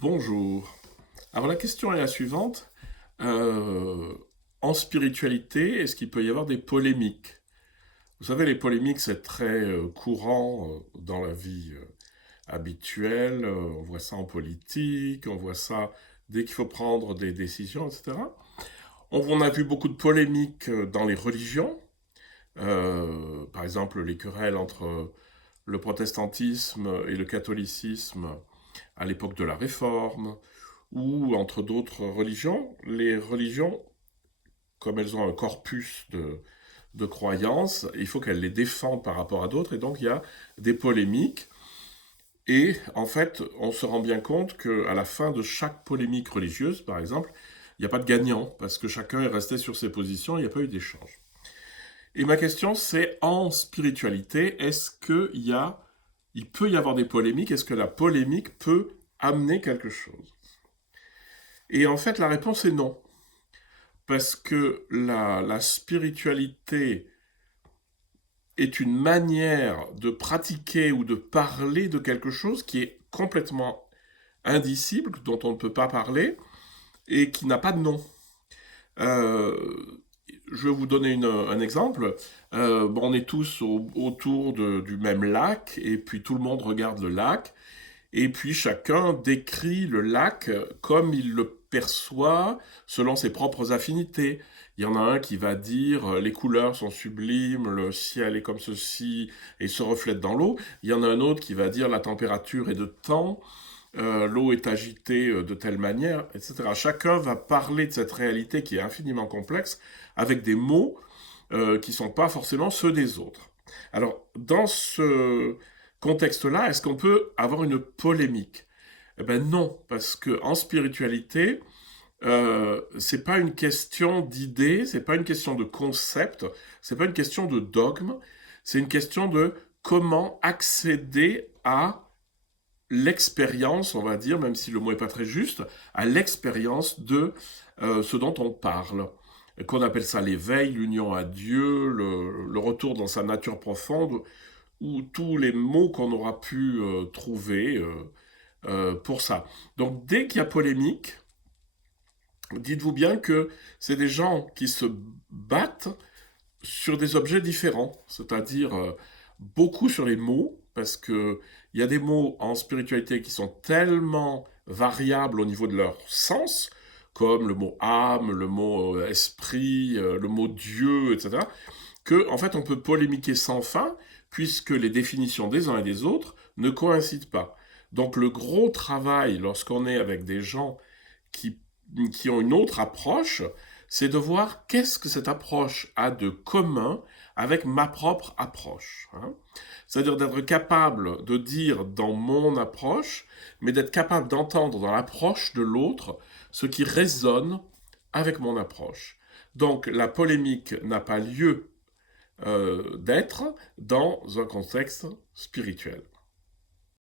Bonjour. Alors la question est la suivante. Euh, En spiritualité, est-ce qu'il peut y avoir des polémiques? Vous savez, les polémiques, c'est très courant dans la vie habituelle. On voit ça en politique, on voit ça dès qu'il faut prendre des décisions, etc. On a vu beaucoup de polémiques dans les religions. Par exemple, les querelles entre le protestantisme et le catholicisme à l'époque de la Réforme, ou entre d'autres religions. Les religions, comme elles ont un corpus de croyances, il faut qu'elles les défendent par rapport à d'autres, et donc il y a des polémiques. Et en fait, on se rend bien compte qu'à la fin de chaque polémique religieuse, par exemple, il n'y a pas de gagnant, parce que chacun est resté sur ses positions, il n'y a pas eu d'échange. Et ma question, c'est en spiritualité, il peut y avoir des polémiques, est-ce que la polémique peut amener quelque chose? Et en fait, la réponse est non. Parce que la spiritualité est une manière de pratiquer ou de parler de quelque chose qui est complètement indicible, dont on ne peut pas parler, et qui n'a pas de nom. Euh, je vais vous donner un exemple. Bon, on est tous autour du même lac, et puis tout le monde regarde le lac, et puis chacun décrit le lac comme il le perçoit selon ses propres affinités. Il y en a un qui va dire les couleurs sont sublimes, le ciel est comme ceci et se reflète dans l'eau. Il y en a un autre qui va dire la température est de temps, l'eau est agitée de telle manière, etc. Chacun va parler de cette réalité qui est infiniment complexe avec des mots qui ne sont pas forcément ceux des autres. Alors, dans ce contexte-là, est-ce qu'on peut avoir une polémique? Eh ben non, parce que en spiritualité, c'est pas une question d'idée, c'est pas une question de concept, c'est pas une question de dogme, c'est une question de comment accéder à l'expérience, on va dire, même si le mot est pas très juste, à l'expérience de ce dont on parle. Qu'on appelle ça l'éveil, l'union à Dieu, le retour dans sa nature profonde, ou tous les mots qu'on aura pu trouver pour ça. Donc dès qu'il y a polémique, dites-vous bien que c'est des gens qui se battent sur des objets différents, c'est-à-dire beaucoup sur les mots, parce que il y a des mots en spiritualité qui sont tellement variables au niveau de leur sens, comme le mot âme, le mot esprit, le mot Dieu, etc., que en fait on peut polémiquer sans fin, puisque les définitions des uns et des autres ne coïncident pas. Donc le gros travail lorsqu'on est avec des gens qui, qui ont une autre approche, c'est de voir qu'est-ce que cette approche a de commun avec ma propre approche, hein. C'est-à-dire d'être capable de dire dans mon approche, mais d'être capable d'entendre dans l'approche de l'autre ce qui résonne avec mon approche. Donc la polémique n'a pas lieu d'être dans un contexte spirituel.